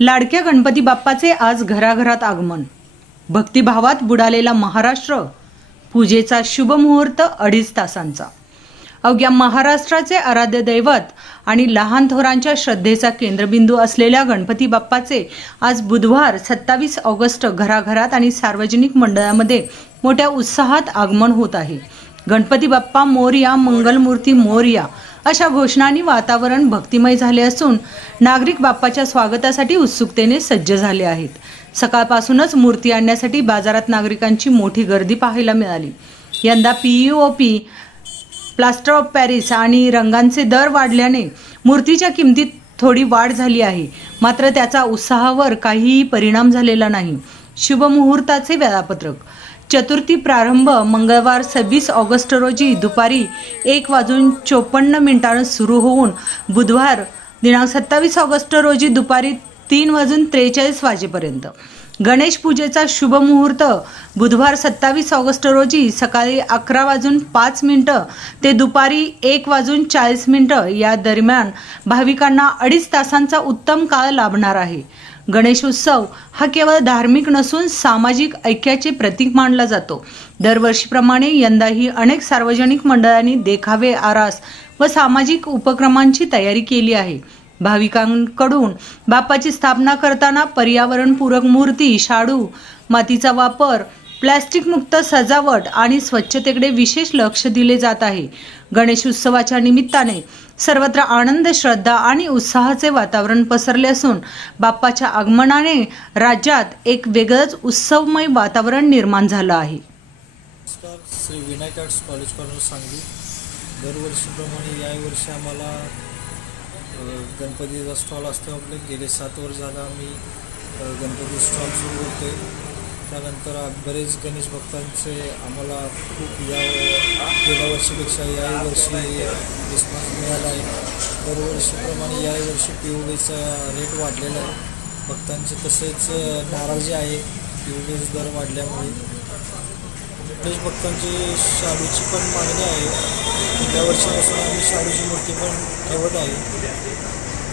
लाडक्या गणपती बाप्पाचे आज घराघरात आगमन। भक्तिभावात बुडालेला महाराष्ट्र, पूजेचा शुभ मुहूर्त 2.5 तासांचा। अवघ्या महाराष्ट्राचे आराध्य दैवत आणि लहान थोरांच्या श्रद्धेचा केंद्रबिंदू असलेल्या गणपती बाप्पाचे आज बुधवार 27 ऑगस्ट घराघरात आणि सार्वजनिक मंडळांमध्ये मोठ्या उत्साहात आगमन होत आहे। गणपती बाप्पा मोरया, मंगलमूर्ती मोरया अशा घोषणांनी वातावरण भक्तिमय झाले असून नागरिक बाप्पाच्या स्वागतासाठी उत्सुकतेने सज्ज झाले आहेत। सकाळपासूनच मूर्ती आणण्यासाठी बाजारात नागरिकांची मोठी गर्दी पाहायला मिळाली। यंदा पीओपी, प्लास्टर ऑफ पॅरिस आणि रंगांचे दर वाढल्याने मूर्तीच्या किमतीत थोडी वाढ झाली आहे, मात्र त्याचा उत्साहावर काहीही परिणाम झालेला नाही। शुभ मुहूर्ताचे वेळापत्रक। चतुर्थी प्रारंभ मंगळवार 26 ऑगस्ट रोजी दुपारी 1:54 सुरू होऊन बुधवार दिनांक 27 ऑगस्ट रोजी दुपारी 3:43 वाजेपर्यंत। गणेश पूजेचा शुभ मुहूर्त बुधवार 27 ऑगस्ट रोजी सकाळी 11:05 ते दुपारी 1:40 या दरम्यान भाविकांना 2.5 तासांचा उत्तम काळ लाभणार आहे। गणेश उत्सव हा केवळ धार्मिक नसून सामाजिक ऐक्याचे प्रतीक मानला जातो। दरवर्षीप्रमाणे यंदाही अनेक सार्वजनिक मंडळांनी देखावे, आरास व सामाजिक उपक्रमांची तयारी केली आहे। भाविकांकडून बाप्पाची स्थापना करताना पर्यावरणपूरक मूर्ती, शाडू मातीचा वापर, प्लास्टिक मुक्त सजावट आणि स्वच्छतेकडे विशेष लक्ष दिले जात आहे। गणेश उत्सवाच्या निमित्ताने सर्वत्र आनंद, श्रद्धा आणि उत्साहाचे वातावरण पसरले असून बाप्पाच्या आगमनाने राज्यात एक वेगळंच उत्सवमय वातावरण निर्माण झालं आहे। Shri Vinayak arts college corner Sangli. दरवर्षीप्रमाणे याही वर्षी आम्हाला गणपतीचा स्टॉल असतो। आपले गेले 7 वर्ष झालं आम्ही गणपती स्टॉल सुरू करतोय। त्यानंतर बरेच गणेश भक्तांचे आम्हाला खूप गेल्या वर्षीपेक्षा याही वर्षी रिस्पॉन्स मिळाला आहे। दरवर्षीप्रमाणे याही वर्षी पीओपीचा रेट वाढलेला आहे भक्तांचे, तसेच नाराजी आहे पीओपीचा दर वाढल्यामुळे। गणेश भक्तांची शाडूची पण मागणी आहे। गेल्या वर्षीपासून आम्ही शाडूची मूर्ती पण ठेवत आहे।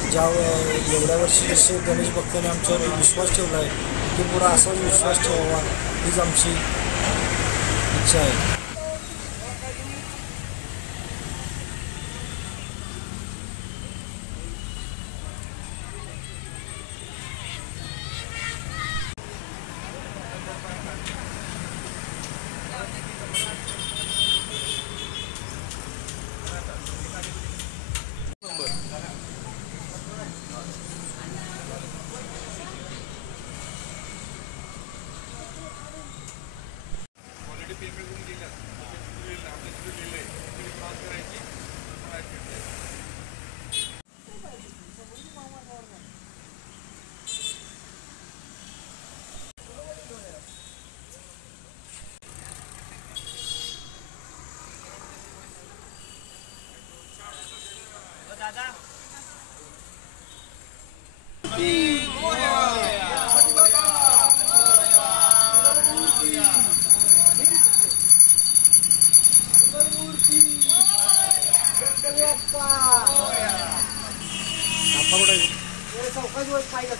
एवढ्या वर्षी जसे गणेश भक्तांनी आमच्यावर विश्वास ठेवला आहे की पुढे असाच विश्वास ठेवावा हीच आमची इच्छा आहे। चौकाच वर पाहिजे